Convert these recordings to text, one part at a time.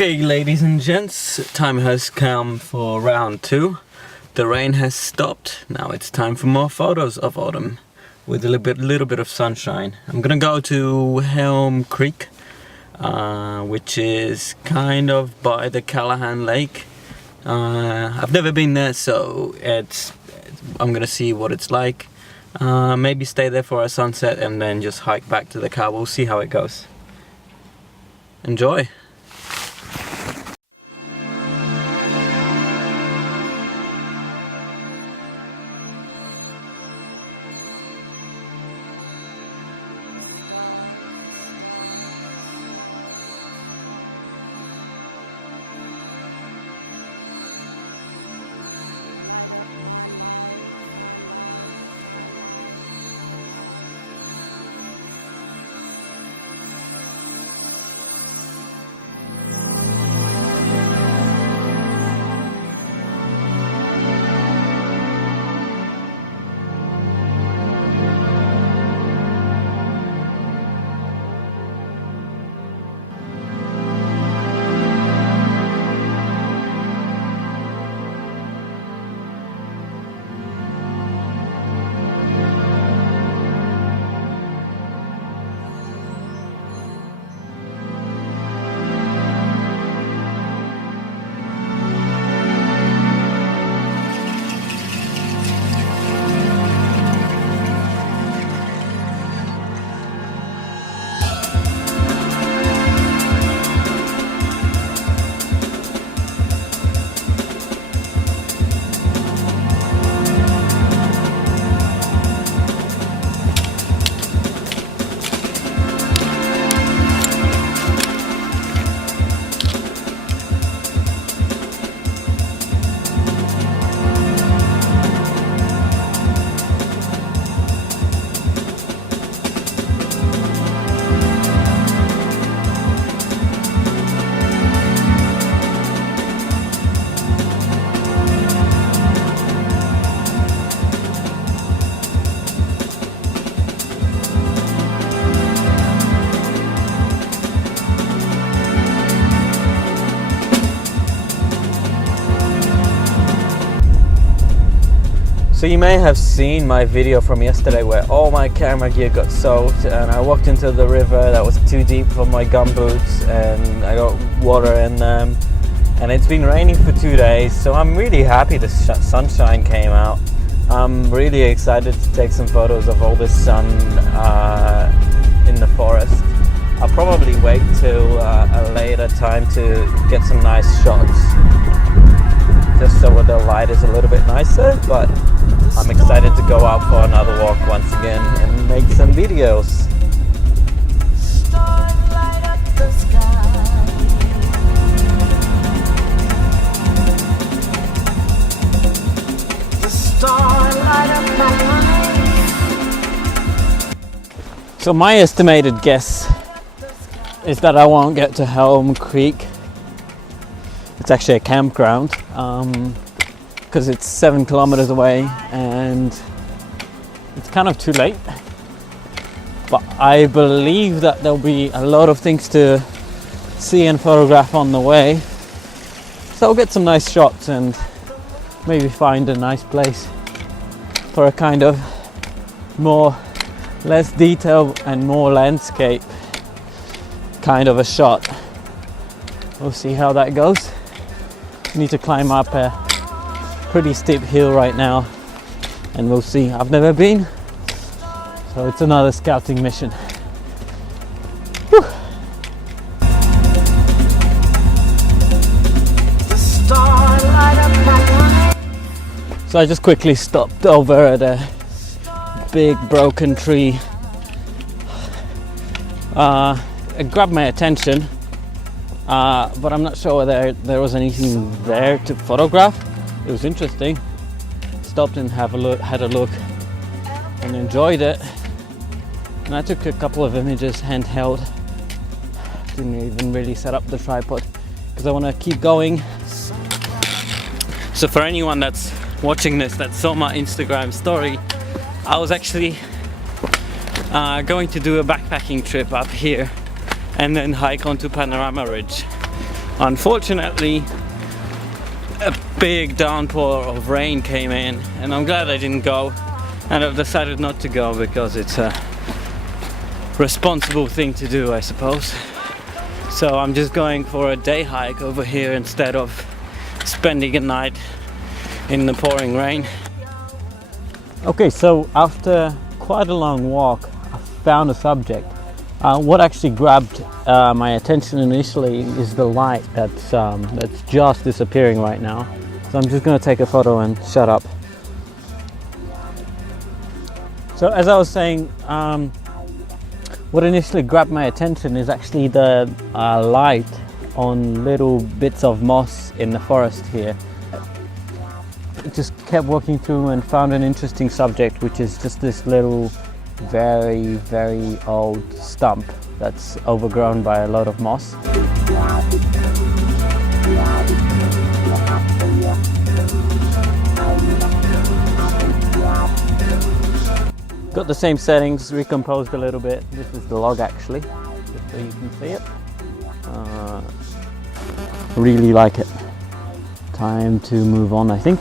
Okay, ladies and gents, time has come for round 2. The rain has stopped. Now it's time for more photos of autumn with a little bit of sunshine. I'm gonna go to Helm Creek, which is kind of by the Callahan Lake. I've never been there, so I'm gonna see what it's like. Maybe stay there for a sunset and then just hike back to the car. We'll see how it goes. Enjoy! So you may have seen my video from yesterday where all my camera gear got soaked and I walked into the river that was too deep for my gumboots and I got water in them, and it's been raining for 2 days, so I'm really happy the sunshine came out. I'm really excited to take some photos of all this sun in the forest. I'll probably wait till a later time to get some nice shots, just so the light is a little bit nicer, but I'm excited to go out for another walk once again and make some videos. So my estimated guess is that I won't get to Helm Creek. It's actually a campground, because it's 7 kilometers away and it's kind of too late. But I believe that there'll be a lot of things to see and photograph on the way. So I'll get some nice shots and maybe find a nice place for a kind of less detail and more landscape kind of a shot. We'll see how that goes. Need to climb up a pretty steep hill right now and we'll see. I've never been, so it's another scouting mission. Whew. So I just quickly stopped over at a big broken tree. It grabbed my attention, but I'm not sure whether there was anything there to photograph. It was interesting. Stopped and had a look and enjoyed it. And I took a couple of images handheld. Didn't even really set up the tripod because I want to keep going. So for anyone that's watching this that saw my Instagram story, I was actually going to do a backpacking trip up here and then hike onto Panorama Ridge. Unfortunately, a big downpour of rain came in, and I'm glad I didn't go, and I've decided not to go because it's a responsible thing to do, I suppose. So I'm just going for a day hike over here instead of spending a night in the pouring rain. Okay, so after quite a long walk, I found a subject. What actually grabbed my attention initially is the light that's just disappearing right now. So I'm just going to take a photo and shut up. So as I was saying, what initially grabbed my attention is actually the light on little bits of moss in the forest here. I just kept walking through and found an interesting subject, which is just this little very old stump that's overgrown by a lot of moss. Got the same settings, recomposed a little bit. This is the log actually, just so you can see it. Really like it. Time to move on, I think.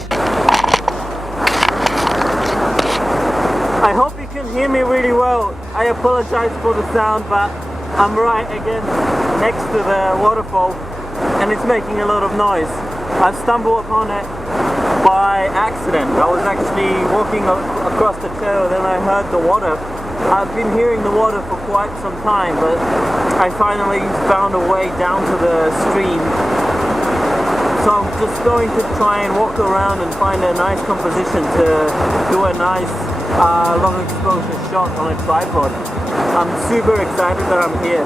I hope you can hear me really well. I apologize for the sound, but I'm right against next to the waterfall and it's making a lot of noise. I stumbled upon it by accident. I was actually walking across the trail, then I heard the water. I've been hearing the water for quite some time, but I finally found a way down to the stream. So I'm just going to try and walk around and find a nice composition to do a nice long exposure shot on a tripod. I'm super excited that I'm here.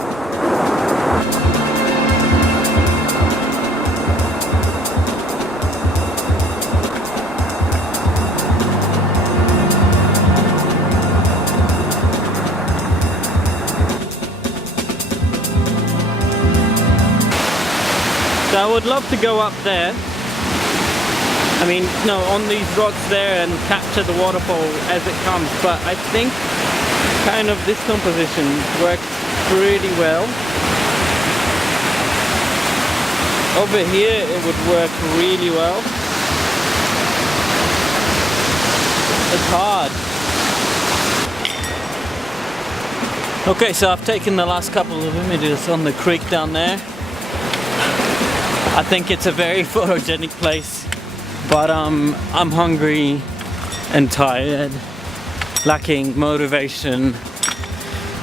So I would love to go up there, I mean, no, on these rocks there and capture the waterfall as it comes, but I think kind of this composition works pretty well. Over here it would work really well. It's hard. Okay, so I've taken the last couple of images on the creek down there. I think it's a very photogenic place, but I'm hungry and tired, lacking motivation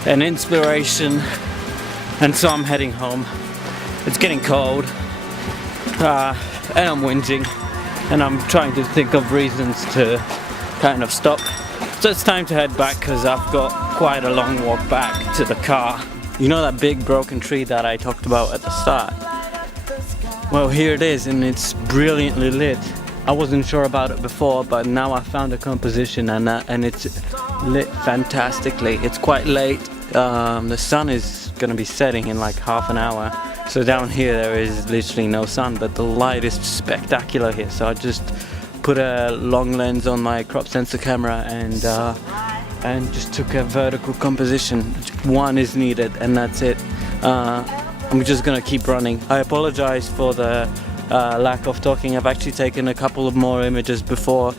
and inspiration, and so I'm heading home. It's getting cold, and I'm whinging, and I'm trying to think of reasons to kind of stop. So it's time to head back because I've got quite a long walk back to the car. You know that big broken tree that I talked about at the start? Well, here it is, and it's brilliantly lit. I wasn't sure about it before, but now I found a composition and it's lit fantastically. It's quite late. The sun is gonna be setting in like half an hour. So down here there is literally no sun, but the light is spectacular here. So I just put a long lens on my crop sensor camera and just took a vertical composition. One is needed, and that's it. I'm just gonna keep running. I apologize for the lack of talking. I've actually taken a couple of more images before,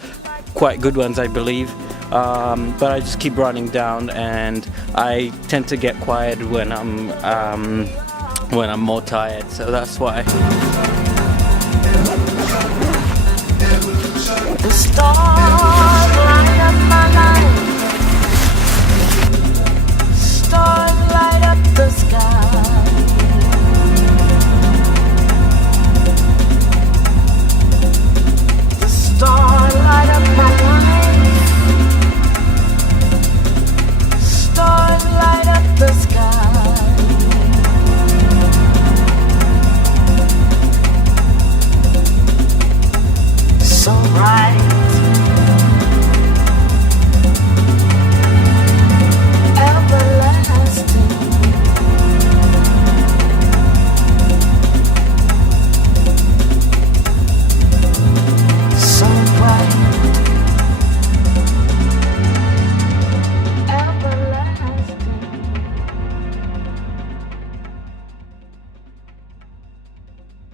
quite good ones I believe, but I just keep running down, and I tend to get quiet when I'm more tired, so that's why. The stars